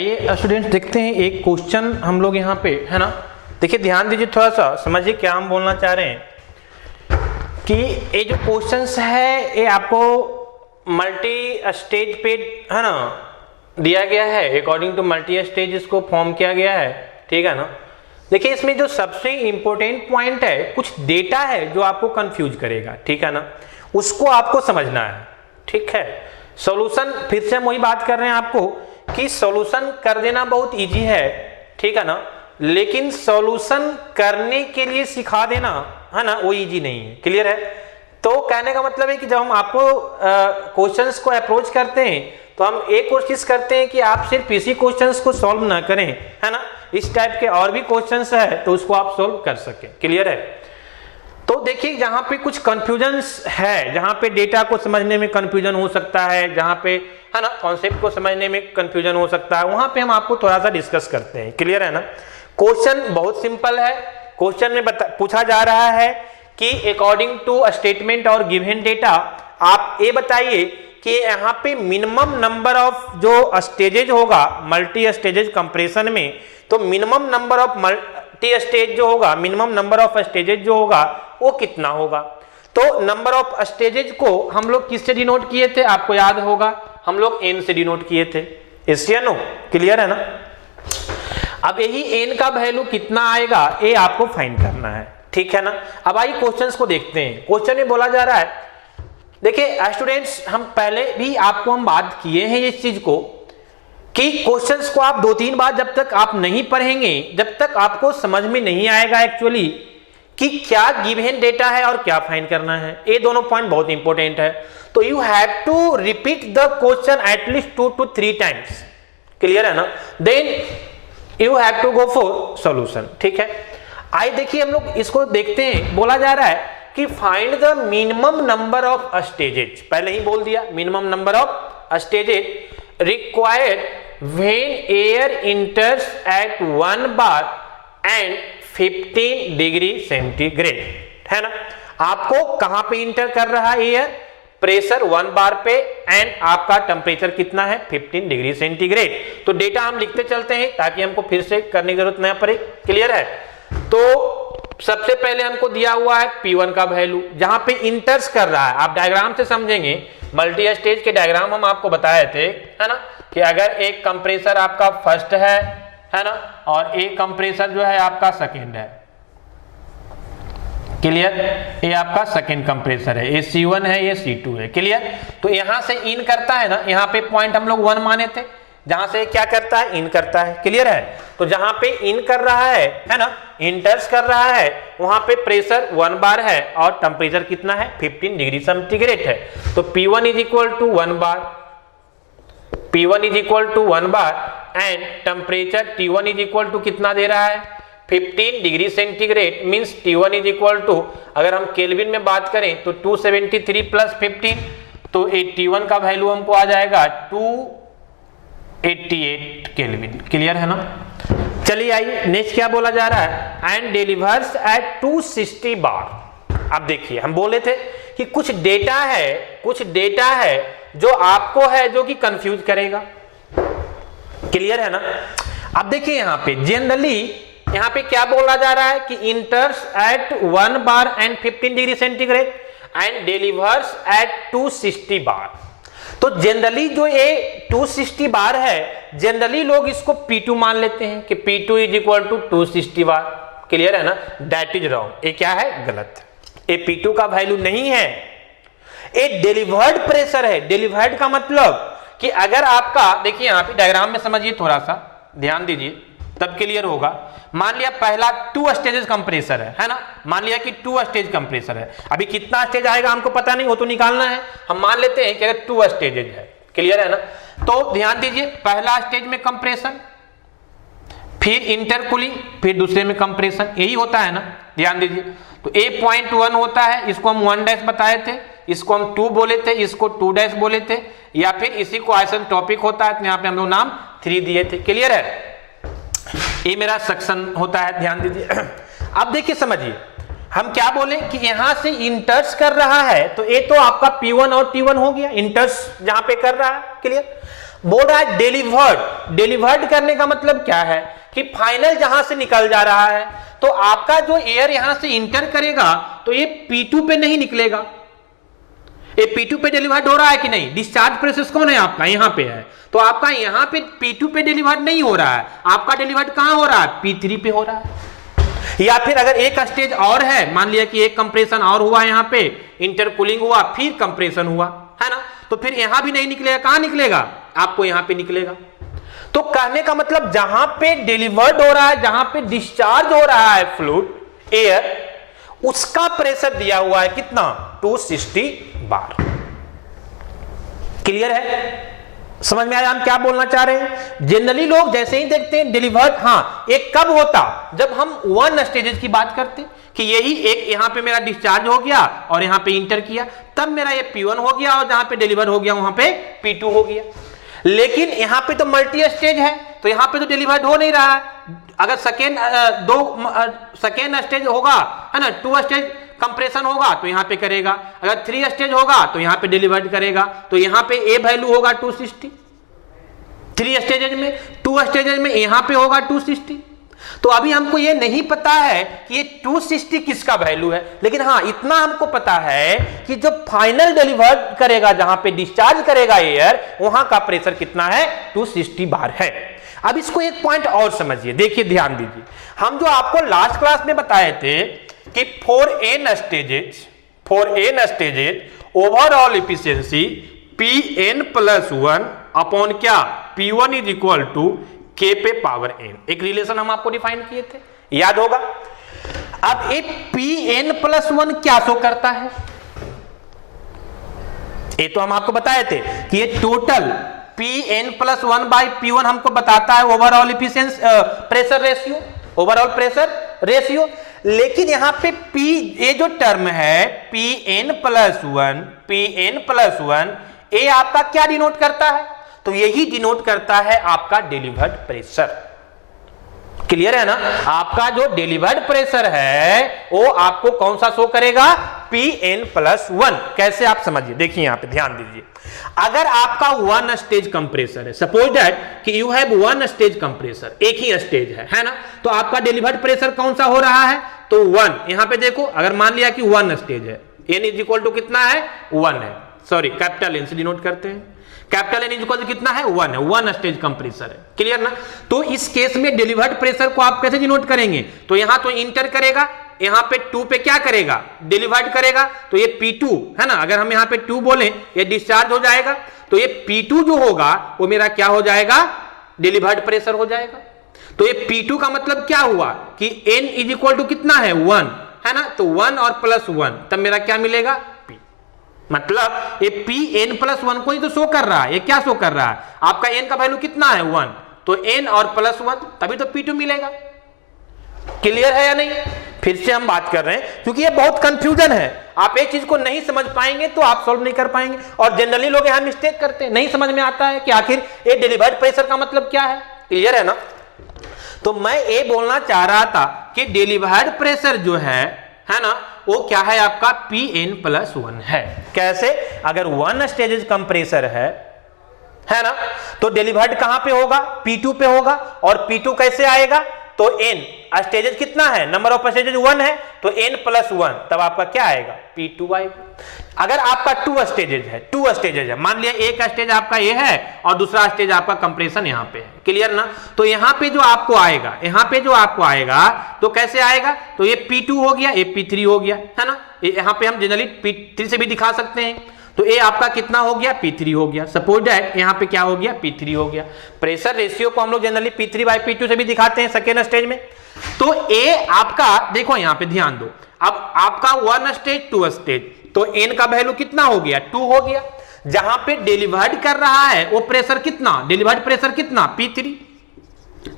आइए स्टूडेंट्स देखते हैं एक क्वेश्चन हम लोग यहाँ पे, है ना। देखिए ध्यान दीजिए, थोड़ा सा समझिए क्या हम बोलना चाह रहे हैं कि ये जो क्वेश्चंस है ये आपको मल्टी स्टेज पे, है ना, दिया गया है। अकॉर्डिंग टू मल्टी स्टेज इसको फॉर्म किया गया है, ठीक है ना। देखिए इसमें जो सबसे इंपॉर्टेंट पॉइंट है, कुछ डेटा है जो आपको कंफ्यूज करेगा, ठीक है ना, उसको आपको समझना है, ठीक है। सॉल्यूशन फिर से हम वही बात कर रहे हैं आपको कि सॉल्यूशन कर देना बहुत इजी है, ठीक है ना, लेकिन सॉल्यूशन करने के लिए सिखा देना, है ना, वो इजी नहीं है। क्लियर है? तो कहने का मतलब है कि जब हम आपको क्वेश्चंस को अप्रोच करते हैं तो हम एक कोशिश करते हैं कि आप सिर्फ इसी क्वेश्चंस को सॉल्व ना करें, है ना, इस टाइप के और भी क्वेश्चंस है तो उसको आप सॉल्व कर सकें। क्लियर है? तो देखिए जहां पे कुछ कंफ्यूजन्स है, जहां पे डेटा को समझने में कंफ्यूजन हो सकता है, जहां पे, है ना, कॉन्सेप्ट को समझने में कंफ्यूजन हो सकता है, वहां पे हम आपको थोड़ा सा डिस्कस करते हैं। क्लियर है ना? क्वेश्चन बहुत सिंपल है। क्वेश्चन में पूछा जा रहा है कि अकॉर्डिंग टू स्टेटमेंट और गिवन डेटा आप ये बताइए कि यहाँ पे मिनिमम नंबर ऑफ जो स्टेजेज होगा मल्टी स्टेजेज कंप्रेशन में, तो minimum number of multi stage जो होगा, मिनिमम नंबर ऑफ स्टेजेज जो होगा वो कितना होगा। तो नंबर ऑफ स्टेजेज को हम लोग किससे डिनोट किए थे, आपको याद होगा, हम लोग n से डिनोट किए थे। एशियनो, क्लियर है ना। अब यही n का वैल्यू कितना आएगा ये आपको फाइंड करना है, ठीक है ना। अब आइए क्वेश्चंस को देखते हैं। क्वेश्चन में बोला जा रहा है, देखिए स्टूडेंट्स हम पहले भी आपको हम बात किए हैं इस चीज को कि क्वेश्चंस को आप 2-3 बार जब तक आप नहीं पढ़ेंगे, जब तक आपको समझ में नहीं आएगा एक्चुअली कि क्या गिवन डेटा है और क्या फाइंड करना है। ये दोनों पॉइंट बहुत इंपॉर्टेंट है। तो you have to repeat the question at least 2 to 3 times. Clear है ना? Then you have to go for solution, ठीक है। आइए देखिए हम लोग इसको देखते हैं। बोला जा रहा है कि find the minimum number of stages, पहले ही बोल दिया, minimum number of stages required when air enters at 1 bar and 15 degree centigrade, है ना। आपको कहां पे इंटर कर रहा है एयर, प्रेशर 1 bar पे, एंड आपका टेम्परेचर कितना है 15 डिग्री सेंटीग्रेड। तो डेटा हम लिखते चलते हैं ताकि हमको फिर से करने की जरूरत ना पड़े। क्लियर है? तो सबसे पहले हमको दिया हुआ है P1 का वैल्यू, जहां पे इंटर्स कर रहा है। आप डायग्राम से समझेंगे, मल्टी स्टेज के डायग्राम हम आपको बताए थे, है ना, कि अगर एक कंप्रेसर आपका फर्स्ट है ना, और एक कंप्रेसर जो है आपका सेकंड है। क्लियर? ये आपका सेकंड कंप्रेसर है, ये C1 है, ये C2 है। क्लियर? तो यहां से इन करता है ना, यहां पे पॉइंट हम लोग 1 माने थे, जहां से क्या करता है, इन करता है। क्लियर है? तो जहां पे इन कर रहा है ना, इंटर्स कर रहा है, वहां पे प्रेशर 1 bar है और टेम्परेचर कितना है 15 डिग्री सेंटीग्रेड है। तो P1 is equal to 1 bar, P1 is equal to 1 bar and temperature T1 is equal to कितना दे रहा है 15 degree centigrade. Means T1 is equal to, अगर हम केल्विन में बात करें तो 273 प्लस 15, तो T1 का वैल्यू हमको आ जाएगा 288 केल्विन। क्लियर है ना? चलिए आइए नेक्स्ट क्या बोला जा रहा है, एंड डिलीवर्स एट 260 bar। अब देखिए हम बोले थे कि कुछ डेटा है जो आपको है जो कि कंफ्यूज करेगा। क्लियर है ना? अब देखिए यहां पे जनरली यहां पे क्या बोला जा रहा है कि enters at 1 bar and 15 degree centigrade and delivers at 260 bar। तो जनरली जो ये 260 bar है, जनरली लोग इसको P2 मान लेते हैं कि P2 is equal to 260 bar। Clear है ना? That is wrong. ये क्या है? गलत है। ये P2 का वैल्यू नहीं है, ये डिलीवर्ड प्रेशर है। डिलीवर्ड का मतलब कि अगर आपका, देखिए यहां पे डायग्राम में समझिए, थोड़ा सा ध्यान दीजिए तब क्लियर होगा। मान लिया पहला 2 स्टेजेस कंप्रेसर है ना, मान लिया कि 2 स्टेज कंप्रेसर है। अभी कितना स्टेज आएगा हमको पता नहीं, वो तो निकालना है। हम मान लेते हैं कि अगर 2 स्टेजेज है। क्लियर है ना? तो ध्यान दीजिए, पहला स्टेज में कंप्रेशन, फिर इंटरकूलिंग, फिर दूसरे में कंप्रेशन, यही होता है ना। ध्यान दीजिए, तो A.1 होता है, इसको हम 1' बताए थे, इसको हम 2 बोले थे, इसको 2' बोले थे, या फिर इसी को आइसोटॉपिक होता है, तो यहाँ पे हम लोग नाम 3 दिए थे। क्लियर है? ये मेरा सेक्शन होता है, ध्यान दीजिए। अब देखिए समझिए, हम क्या बोले कि यहां से इंटर्स कर रहा है, तो ये तो आपका P1 और T1 हो गया, इंटर्स जहां पे कर रहा है। क्लियर? बोल रहा है डिलीवर्ड। डिलीवर्ड करने का मतलब क्या है कि फाइनल जहां से निकल जा रहा है, तो आपका जो एयर यहां से इंटर करेगा तो ये P2 पे नहीं निकलेगा। ये P2 पे डिलीवर्ड हो रहा है कि नहीं? डिस्चार्ज प्रोसेस कौन है आपका? यहां पे है, तो आपका यहां पे P2 पे डिलीवर्ड नहीं हो रहा है, आपका डिलीवर्ड कहां हो रहा है? P3 पे हो रहा है। या फिर अगर एक स्टेज और है, मान लिया कि एक कंप्रेशन और हुआ, यहां पे इंटरकूलिंग हुआ, फिर कंप्रेशन हुआ, है ना, तो फिर यहां भी नहीं निकलेगा, कहां निकलेगा? आपको यहां पे निकलेगा। तो कहने का मतलब जहां पे डिलीवर्ड हो रहा है, जहां पे डिस्चार्ज हो रहा है फ्लूइड एयर, उसका प्रेशर दिया हुआ है कितना? 260 बार। क्लियर है? समझ में आया हम क्या बोलना चाह रहे हैं? जनरली लोग जैसे ही देखते हैं डिलीवर्ड, हाँ, एक कब होता? जब हम 1 स्टेजेस की बात करते कि यही एक यहां पे मेरा डिस्चार्ज हो गया और यहां पे इंटर किया, तब मेरा ये P1 हो गया, और जहां पे डिलीवर हो गया वहां पे P2 हो गया। लेकिन यहां पे तो मल्टी स्टेज है, तो यहां पे तो डिलीवर्ड हो नहीं रहा है। अगर सेकेंड स्टेज होगा, है ना, 2 स्टेज कंप्रेशन होगा तो यहां पे करेगा, अगर 3 स्टेज होगा तो यहां पे डिलीवर्ड करेगा, तो यहां पे ए वैल्यू होगा 260। 3 स्टेजेज में, 2 स्टेजेज में यहां पे होगा 260। तो अभी हमको ये नहीं पता है कि ये 260 किसका वैल्यू है, लेकिन हाँ इतना हमको पता है कि जो फाइनल डिलीवर्ड करेगा, जहां पे डिस्चार्ज करेगा एयर, वहां का प्रेशर कितना है? 260 बार है। अब इसको एक पॉइंट और समझिए, देखिए ध्यान दीजिए। हम जो आपको लास्ट क्लास में बताए थे कि 4n stages overall efficiency Pn+1 upon क्या? P1 is equal to K पे पावर n। एक रिलेशन हम आपको डिफाइन किए थे, याद होगा। अब ये Pn+1 क्या शो करता है? ये तो हम आपको बताए थे कि ये टोटल Pn+1 बाई P1 हमको बताता है overall efficiency pressure ratio, overall pressure ratio. लेकिन यहां पे P, ये जो टर्म है Pn+1, ये आपका क्या डिनोट करता है? तो यही डिनोट करता है आपका डिलीवर्ड प्रेशर। क्लियर है ना? आपका जो डिलीवर्ड प्रेशर है वो आपको कौन सा शो करेगा? Pn+1। कैसे आप समझिए, देखिए यहां पे ध्यान दीजिए। अगर आपका 1 स्टेज कंप्रेसर है, सपोज दैट कि यू हैव 1 स्टेज कंप्रेसर, एक ही स्टेज है ना, तो आपका डिलीवर्ड प्रेशर कौन सा हो रहा है? तो 1। यहां पे देखो, अगर मान लिया कि 1 स्टेज है, n इज इक्वल टू कितना है? 1 है, सॉरी कैपिटल N से डिनोट करते हैं, capital N is equal to कितना है? 1 है, 1 स्टेज कंप्रेसर है। क्लियर ना? तो इस केस में डिलीवर्ड प्रेशर को आप कैसे डिनोट करेंगे? तो यहां तो इंटर करेगा, यहां पे 2 पे क्या करेगा? डिलीवर्ड करेगा, तो ये P2 है ना, अगर हम यहां पे 2 बोले, ये डिस्चार्ज हो जाएगा, तो ये P2 जो होगा वो मेरा क्या हो जाएगा? डिलीवर्ड प्रेशर हो जाएगा। तो ये P2 का मतलब क्या हुआ कि N इज इक्वल टू कितना है? 1 है ना, तो 1 और +1, तब मेरा क्या मिलेगा? P। मतलब ये Pn+1 को ही तो शो कर रहा है। ये क्या शो कर रहा है? आपका n का वैल्यू कितना है? 1, तो n और +1, तभी तो P2 मिलेगा। क्लियर है या नहीं? फिर से हम बात कर रहे हैं, क्योंकि ये बहुत कंफ्यूजन है। आप एक चीज को नहीं समझ पाएंगे तो आप सॉल्व नहीं कर पाएंगे, और जनरली लोग यहां मिस्टेक करते हैं, नहीं समझ में आता है कि आखिर ये डिलीवर्ड प्रेशर का मतलब क्या है। क्लियर है ना? तो मैं ये बोलना चाह रहा था कि डिलीवर्ड प्रेशर जो है ना, वो क्या है? आपका Pn+1 है। कैसे? अगर 1 स्टेजेस कंप्रेसर है ना, तो डिलीवर्ड कहां पे होगा? P2 पे होगा। और P2 कैसे आएगा? तो n स्टेजेस कितना है? नंबर ऑफ स्टेजेस 1 है, तो n+1, तब आपका क्या आएगा? P2 आएगा। अगर आपका 2 स्टेजेस है, मान लिया एक स्टेज आपका ये है और दूसरा स्टेज आपका कंप्रेशन यहां पे है। क्लियर ना? तो यहां पे जो आपको आएगा, तो कैसे आएगा? तो ये P2 हो गया, ये P3 हो गया, है ना। यहां पे हम जनरली P3 से भी दिखा सकते हैं, तो ये आपका कितना हो गया? P3 हो गया। सपोज दैट यहां पे क्या हो गया? P3 हो गया। प्रेशर रेशियो को हम लोग जनरली P3/P2 से भी दिखाते हैं सेकेंड स्टेज में। तो ये आपका देखो, यहां पे ध्यान दो, अब आपका 1 स्टेज 2 स्टेज, तो n का वैल्यू कितना हो गया? 2 हो गया। जहां पे डिलीवर्ड कर रहा है वो प्रेशर कितना? डिलीवर्ड प्रेशर कितना? P3।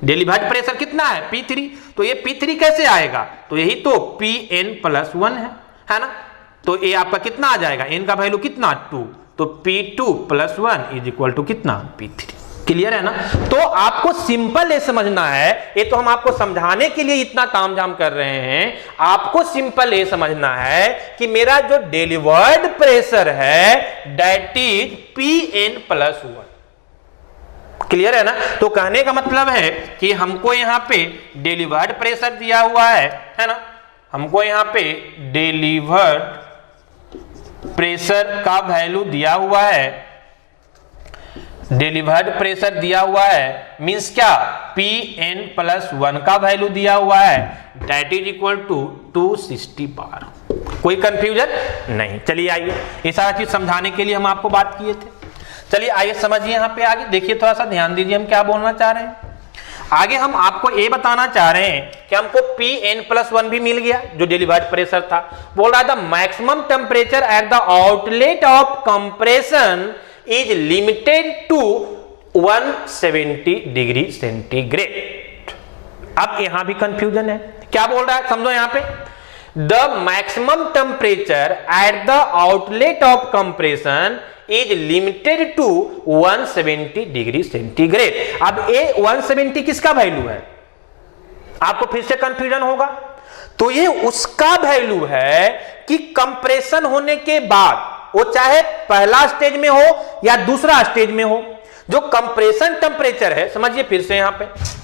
डिलीवर्ड प्रेशर कितना है? P3। तो ये P3 कैसे आएगा? तो यही तो Pn+1 है ना। तो ये आपका कितना आ जाएगा? n का वैल्यू कितना? 2, तो P2+1 इज इक्वल टू कितना? P3। क्लियर है ना? तो आपको सिंपल ये समझना है, ये तो हम आपको समझाने के लिए इतना तामझाम कर रहे हैं, आपको सिंपल ये समझना है कि मेरा जो डिलीवर्ड प्रेशर है दैट इज Pn+1। क्लियर है ना। तो कहने का मतलब है कि हमको यहाँ पे डिलीवर्ड प्रेशर दिया हुआ है ना, हमको यहाँ पे डिलीवर्ड प्रेशर का वैल्यू दिया हुआ है, डिलीवर्ड प्रेशर दिया हुआ है, मींस क्या Pn+1 का वैल्यू दिया हुआ है, दैट इज इक्वल टू 260 बार। कोई कंफ्यूजन नहीं। चलिए आइए, ये सारा चीज समझाने के लिए हम आपको बात किए थे। चलिए आइए समझिए यहाँ पे आगे, देखिए थोड़ा सा ध्यान दीजिए हम क्या बोलना चाह रहे हैं। आगे हम आपको ये बताना चाह रहे हैं कि हमको Pn+1 भी मिल गया जो डिलीवर्ड प्रेशर था। बोल रहा था maximum temperature at the outlet of compression is limited to 170 degree centigrade. अब यहां भी कंफ्यूजन है, क्या बोल रहा है समझो यहाँ पे, the maximum temperature at the outlet of compression is limited to 170 degree centigrade. अब ये 170 किसका वैल्यू है, आपको फिर से कंफ्यूजन होगा। तो ये उसका वैल्यू है कि कंप्रेशन होने के बाद, वो चाहे पहला स्टेज में हो या दूसरा स्टेज में हो, जो कंप्रेशन टेम्परेचर है, समझिए फिर से यहां पे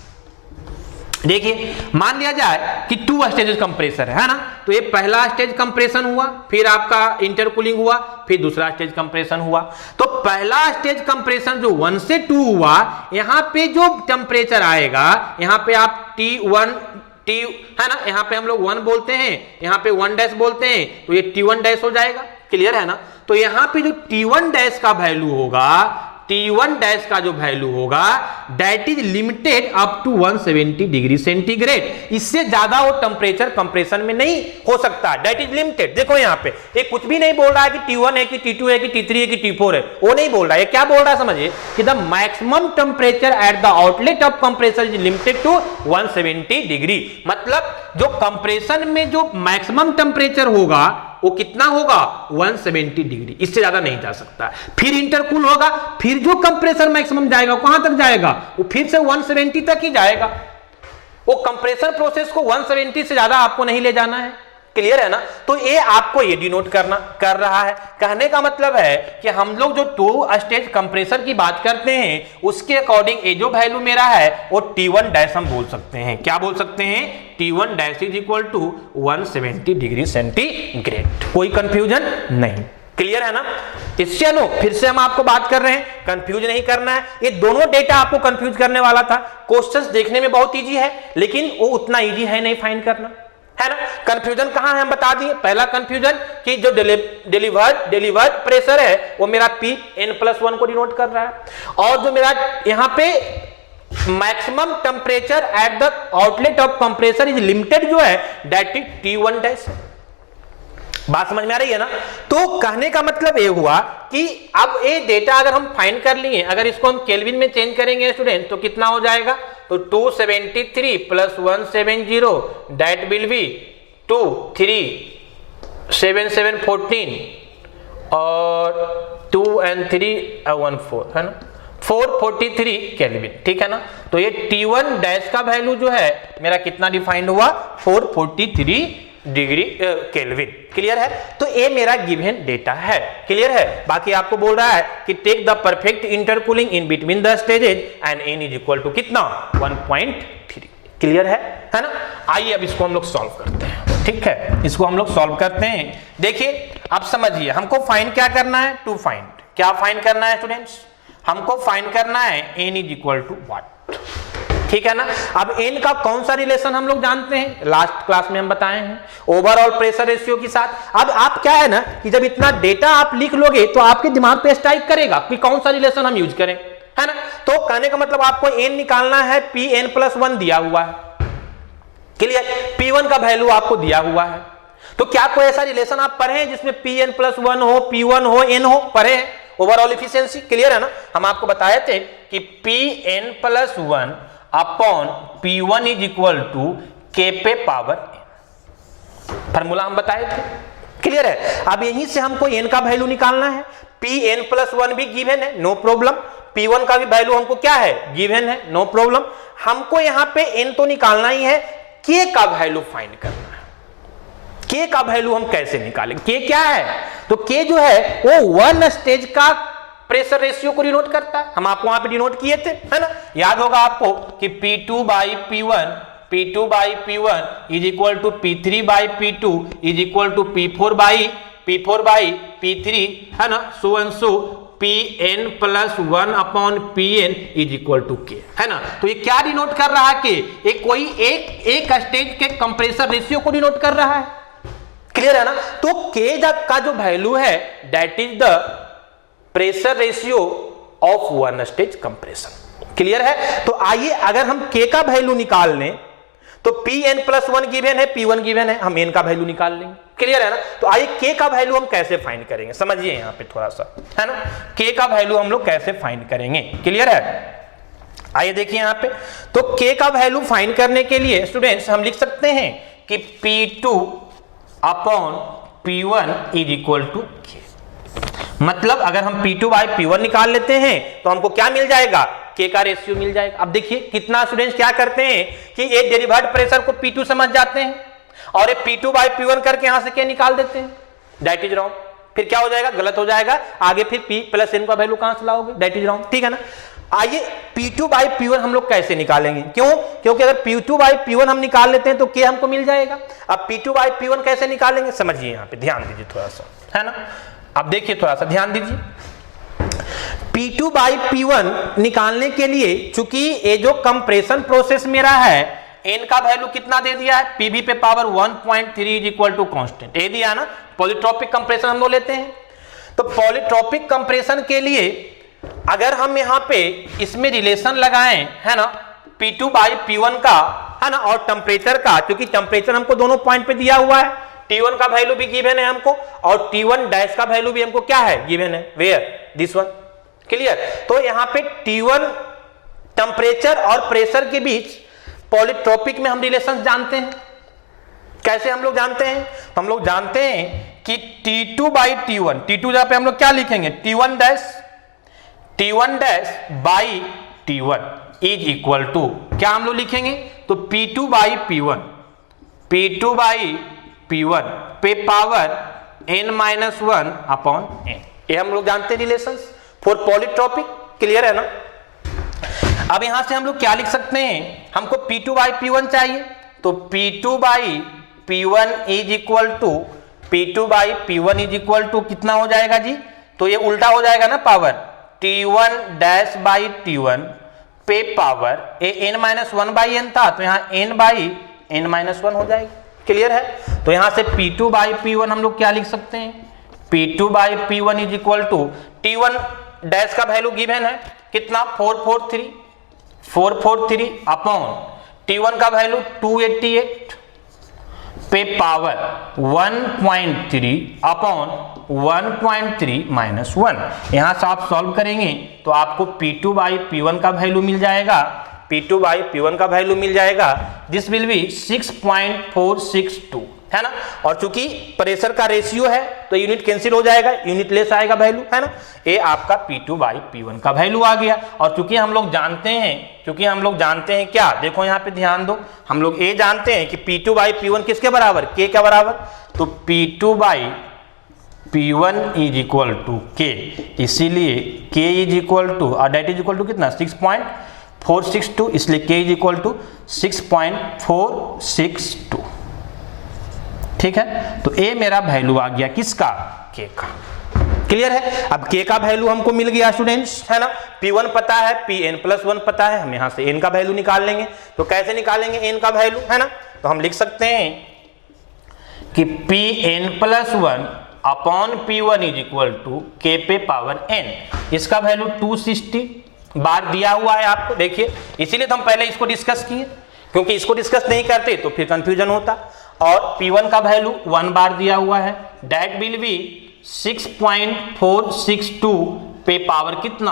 देखिए, मान लिया जाए कि 2 स्टेज कंप्रेसर है ना, तो ये पहला स्टेज कंप्रेशन हुआ, फिर आपका इंटरकूलिंग हुआ, फिर दूसरा स्टेज कंप्रेशन हुआ। तो पहला स्टेज कंप्रेशन जो 1 से 2 हुआ, यहां पे जो टेम्परेचर आएगा, यहां पे आप T1 है ना, यहां पे हम लोग 1 बोलते हैं, यहां पे 1 डैश बोलते हैं, तो ये T1 डैश हो जाएगा। क्लियर है ना। तो यहां पे जो T1 डैश का वैल्यू होगा, T1 डैश का जो वैल्यू होगा, that is limited up to 170 degree centigrade. इससे ज्यादा वो टेम्परेचर कंप्रेशन में नहीं हो सकता, दैट इज लिमिटेड। देखो यहां पे ये कुछ भी नहीं बोल रहा है कि T1 है कि T2 है कि T3 है कि T4 है, वो नहीं बोल रहा है। क्या बोल रहा है समझिए कि the maximum temperature at the outlet of compressor is limited to 170 degree. मतलब जो कंप्रेशन में जो मैक्सिमम टेम्परेचर होगा वो कितना होगा, 170 डिग्री, इससे ज्यादा नहीं जा सकता। फिर इंटरकूल होगा, फिर जो कंप्रेसर मैक्सिमम जाएगा कहां तक जाएगा, वो फिर से 170 तक ही जाएगा। वो कंप्रेसर प्रोसेस को 170 से ज्यादा आपको नहीं ले जाना है। क्लियर है ना। तो ये आपको ये डिनोट कर रहा है। कहने का मतलब है कि हम लोग जो 2 स्टेज कंप्रेसर की बात करते हैं, उसके अकॉर्डिंग ये जो वैल्यू मेरा है वो T1 डैश हम बोल सकते हैं। क्या बोल सकते हैं, T1 dash is equal to 170 degree centigrade. कोई कंफ्यूजन नहीं। क्लियर है ना। इससे नो फिर से हम आपको बात कर रहे हैं, कंफ्यूज नहीं करना है। ये दोनों डेटा आपको कंफ्यूज करने वाला था। क्वेश्चंस देखने में बहुत इजी है, लेकिन वो उतना इजी है नहीं फाइंड करना, है ना। कंफ्यूजन कहां है हम बता दिए। पहला कंफ्यूजन कि जो डिलीवर्ड प्रेशर है वो मेरा Pn+1 को डिनोट कर रहा है, और जो मेरा यहां पे maximum temperature at the outlet of compressor is limited जो है दैट इज T1 डैश। बात समझ में आ रही है ना। तो कहने का मतलब ये हुआ कि अब ये डेटा अगर हम फाइंड कर लिए, अगर इसको हम केल्विन में चेंज करेंगे स्टूडेंट, तो कितना हो जाएगा, तो 273 + 170 दैट विल बी 2 3 7 7 14 और 2 and 3 1 4 है ना, 443 केल्विन। ठीक है ना। तो ये T1 डैश का वैल्यू जो है मेरा कितना डिफाइंड हुआ, 443 डिग्री केल्विन। क्लियर है। तो ये मेरा गिवन डेटा है। क्लियर है। बाकी आपको बोल रहा है कि take the perfect intercooling in between the stages and n is equal to कितना, 1.3। क्लियर है ना। आइए अब इसको हम लोग सॉल्व करते हैं। ठीक है, इसको हम लोग सॉल्व करते हैं। देखिए अब समझिए, हमको फाइंड क्या करना है, टू फाइंड, क्या फाइंड करना है स्टूडेंट्स, हमको फाइंड करना है n is equal to what. ठीक है ना। अब n का कौन सा रिलेशन हम लोग जानते हैं, लास्ट क्लास में हम बताए हैं, ओवरऑल प्रेशर रेशियो के साथ। अब आप क्या है ना कि जब इतना डेटा आप लिख लोगे तो आपके दिमाग पे स्ट्राइक करेगा कि कौन सा रिलेशन हम यूज करें, है ना। तो कहने का मतलब आपको n निकालना है, Pn+1 दिया हुआ है। क्लियर, P1 का वैल्यू आपको दिया हुआ है। तो क्या कोई ऐसा रिलेशन आप पढ़े हैं जिसमें Pn+1 हो, P1 हो, n हो, पढ़े हैं, ओवरऑल इफिशियंसी। क्लियर है ना। हम आपको बताए थे कि Pn+1 upon P1 is equal to K पे पावर n, फॉर्मूला हम बताए थे। क्लियर है। अब यहीं से हमको n का वैल्यू निकालना है। Pn+1 भी गिवन है, नो प्रॉब्लम। P1 का भी वैल्यू हमको क्या है, गिवन है, नो प्रॉब्लम। हमको यहां पे n तो निकालना ही है, K का वैल्यू फाइंड करना है। K का वैल्यू हम कैसे निकालें, K क्या है, तो K जो है वो 1 स्टेज का प्रेशर रेशियो को डिनोट करता है, हम आपको वहां पे डिनोट किए थे, है ना। याद होगा आपको कि P2 by P1 is equal to P3 by P2 is equal to P4 by P3, है ना, so and so Pn plus 1 upon Pn is equal to K, है ना। तो ये क्या डिनोट कर रहा है कि एक कोई एक स्टेज के कंप्रेसर रेशियो को डिनोट कर रहा है, क्लियर है ना। तो K का जो वैल्यू है that is the pressure ratio of one stage compression, clear है। तो आइए अगर हम K का वैल्यू निकाल लें तो Pn प्लस 1 गिवन है, P1 गिवन है, हम n का वैल्यू निकाल लेंगे, क्लियर है ना। तो आइए K का वैल्यू हम कैसे फाइंड करेंगे, समझिए यहां पे थोड़ा सा, है ना। K का वैल्यू हम लोग कैसे फाइंड करेंगे, क्लियर है। आइए देखिए यहां पे, तो K का वैल्यू फाइंड करने के लिए स्टूडेंट्स हम लिख सकते हैं कि P2 upon P1 is equal to K। मतलब अगर हम P2 बाई P1 निकाल लेते हैं तो हमको क्या मिल जाएगा, K का रेशियो मिल जाएगा। अब देखिए कितना स्टूडेंट्स क्या करते हैं कि एक डेरिवेटिव प्रेशर को P2 समझ जाते हैं और एक P2 बाई P1 करके यहां से K निकाल देते हैं, दैट इज रॉन्ग। फिर क्या हो जाएगा, गलत हो जाएगा, आगे फिर P प्लस N का वैल्यू कहां से लाओगे, दैट इज रॉन्ग, ठीक है ना। आइए P2 बाई P1 हम लोग कैसे निकालेंगे, क्यों, क्योंकि अगर P2 बाई P1 हम निकाल लेते हैं तो K हमको मिल जाएगा। अब P2 बाई P1 कैसे निकालेंगे, समझिए यहां पे ध्यान दीजिए थोड़ा सा, है ना। अब देखिए थोड़ा सा ध्यान दीजिए, P2 बाई P1 निकालने के लिए चूंकि ये जो कंप्रेशन प्रोसेस मेरा है n का वैल्यू कितना दे दिया है, Pv पे power 1.3 is equal to constant, ये दिया ना। पॉलीट्रॉपिक कंप्रेशन हम लोग लेते हैं, तो पॉलीट्रॉपिक कंप्रेशन के लिए अगर हम यहाँ पे इसमें रिलेशन लगाएं, है ना, P2 बाई P1 का, है ना, और टेम्परेचर का, क्योंकि टेम्परेचर हमको दोनों पॉइंट पे दिया हुआ है, T1 का वैल्यू भी गिवन है हमको और T1 डैश का वैल्यू भी हमको क्या है, गिवन है, वेयर, दिस वन, क्लियर। तो यहाँ पे T1 टेम्परेचर और प्रेशर के बीच पॉलीट्रॉपिक में हम रिलेशन जानते हैं, कैसे हम लोग जानते हैं, तो हम लोग जानते हैं कि T2 बाई T1, T2 जहां पे हम लोग क्या लिखेंगे, T1 dash by T1 is equal to क्या हम लोग लिखेंगे, तो P2 बाई P1 पे पावर n-1 अपॉन n, ये हम लोग जानते हैं रिलेशंस फॉर पॉलीट्रॉपिक, क्लियर है ना। अब यहां से हम लोग क्या लिख सकते हैं, हमको P2 बाई P1 चाहिए, तो P2 by P1 is equal to कितना हो जाएगा जी, तो ये उल्टा हो जाएगा ना, power T1 dash by T1 पे power A n-1 by n था, तो यहाँ n बाई n-1 हो जाएगा, क्लियर है। तो यहां से P2 बाई P1 हम लोग क्या लिख सकते हैं, P2 by P1 is equal to T1 dash का वैल्यू गिवन है कितना, 443 अपॉन T1 का वैल्यू 288 पे पावर 1.3 अपॉन 1.3 माइनस 1। यहां से आप सॉल्व करेंगे तो आपको P2 बाई P1 का वैल्यू मिल जाएगा, P2 बाई P1 का वैल्यू मिल जाएगा, दिस विल बी 6.462, है ना। और चूंकि प्रेशर का रेशियो है तो यूनिट कैंसिल हो जाएगा, यूनिट लेस आएगा वैल्यू, है ना। ये आपका P2 बाई P1 का वैल्यू आ गया। और चूंकि हम लोग जानते हैं क्या, देखो यहाँ पे ध्यान दो, हम लोग ये जानते हैं कि P2 बाई P1 किसके बराबर, K के बराबर, तो P2 by P1 is equal to K, इसीलिए K इज इक्वल टू, और डेट इज इक्वल टू कितना, 6.462, इसलिए K इज इक्वल टू 6.462, ठीक है। तो ए मेरा वैल्यू आ गया किसका, K का, क्लियर है। अब K का वैल्यू हमको मिल गया स्टूडेंट्स, है ना। P1 पता है, Pn प्लस 1 पता है, हम यहां से n का वैल्यू निकाल लेंगे। तो कैसे निकालेंगे n का वैल्यू, है ना, तो हम लिख सकते हैं कि Pn plus 1 upon P1 is equal to K पे पावर n, इसका वैल्यू 260 बार दिया हुआ है आपको, देखिए, इसीलिए तो हम पहले इसको डिस्कस किए, क्योंकि इसको डिस्कस नहीं करते तो फिर कंफ्यूजन होता। और P1 का वैल्यू 1 बार दिया हुआ है, दैट विल बी 6.462 पे पावर कितना,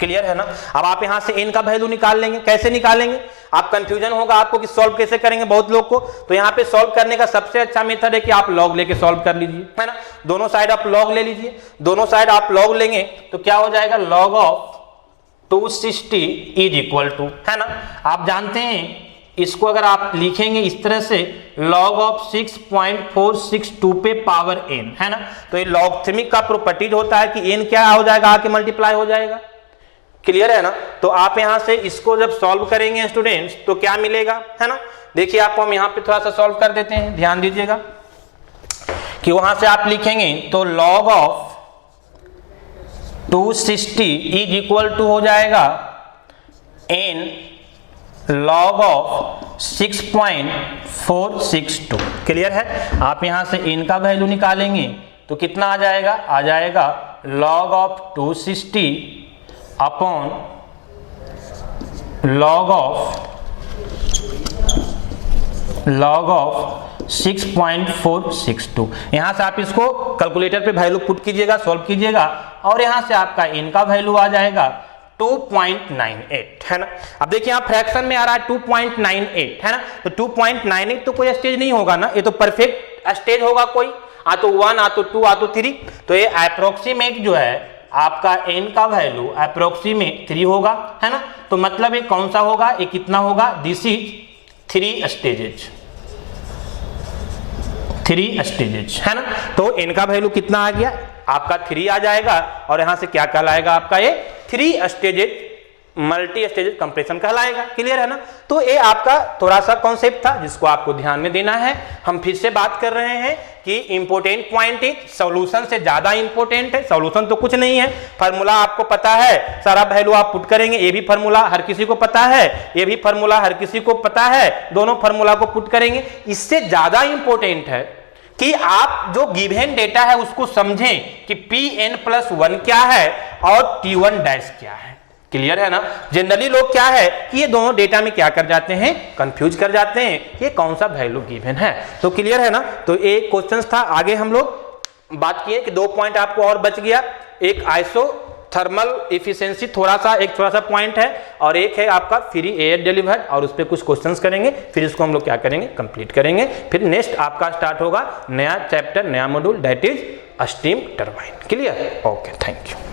क्लियर है ना। अब आप यहां से n का वैल्यू निकाल लेंगे, कैसे निकालेंगे, आप कंफ्यूजन होगा आपको कि सॉल्व कैसे करेंगे बहुत लोग को। तो यहाँ पे सॉल्व करने का सबसे अच्छा मेथड है कि आप लॉग लेके सॉल्व कर लीजिए, है ना। दोनों साइड आप लॉग ले लीजिए, दोनों साइड आप लॉग लेंगे तो क्या हो जाएगा, log of 260 is equal to, है ना। आप जानते हैं इसको अगर आप लिखेंगे इस तरह से log ऑफ 6.462 पे पावर n, है ना। तो ये लॉगरिथमिक का प्रॉपर्टीज होता है कि n क्या हो जाएगा, आके मल्टीप्लाई हो जाएगा। क्लियर है ना। तो आप यहां से इसको जब सॉल्व करेंगे स्टूडेंट्स तो क्या मिलेगा, है ना। देखिए आपको हम यहां पे थोड़ा सा सॉल्व कर देते हैं, ध्यान दीजिएगा कि वहां से आप लिखेंगे तो log of 260 is equal to हो जाएगा n log ऑफ 6.462। क्लियर है। आप यहां से n का वैल्यू निकालेंगे तो कितना आ जाएगा, आ जाएगा log of 260 upon log of 6.462। यहां से आप इसको कैलकुलेटर पे वैल्यू पुट कीजिएगा, सॉल्व कीजिएगा और यहां से आपका n का वैल्यू आ जाएगा 2.98, है ना। अब देखिए यहाँ फ्रैक्शन में आ रहा है 2.98, है ना। तो 2.98 तो कोई स्टेज नहीं होगा ना, ये तो परफेक्ट स्टेज होगा कोई, आ तो 1 आ तो 2 आ तो 3। तो ये अप्रोक्सीमेट जो है आपका n का वैल्यू अप्रोक्सीमेट 3 होगा, है ना। तो मतलब ये कौन सा होगा, ये कितना होगा, दिस इज 3 स्टेजेज, 3 स्टेजेज, है ना। तो n का वैल्यू कितना आ गया, आपका 3 आ जाएगा और यहां से क्या कहलाएगा, आपका ये 3 स्टेजेज मल्टी स्टेजेज कंप्रेशन कहलाएगा। क्लियर है ना। तो ये आपका थोड़ा सा कॉन्सेप्ट था जिसको आपको ध्यान में देना है। हम फिर से बात कर रहे हैं कि इंपॉर्टेंट पॉइंट इज सॉल्यूशन से ज्यादा इंपॉर्टेंट है। सॉल्यूशन तो कुछ नहीं है, फार्मूला आपको पता है, सारा वैल्यू आप पुट करेंगे, ये भी फार्मूला हर किसी को पता है, ये भी फार्मूला हर किसी को पता है, दोनों फार्मूला को पुट करेंगे। इससे ज्यादा इंपॉर्टेंट है कि आप जो गिवन डेटा है उसको समझें कि Pn+1 क्या है और T1 डैश क्या है। क्लियर है ना। जनरली लोग क्या है कि ये दोनों डेटा में क्या कर जाते हैं, कंफ्यूज कर जाते हैं, ये कौन सा वैल्यू गिवन है। तो क्लियर है ना। तो एक क्वेश्चन था, आगे हम लोग बात किए कि 2 पॉइंट आपको और बच गया, एक आइसोथर्मल इफिशिएंसी थोड़ा सा पॉइंट है और एक है आपका फ्री एयर डिलीवर्ड, और उस पर कुछ क्वेश्चंस करेंगे, फिर इसको हम लोग क्या करेंगे, कंप्लीट करेंगे। फिर नेक्स्ट आपका स्टार्ट होगा नया चैप्टर, नया module, that is steam turbine. Clear, okay, thank you.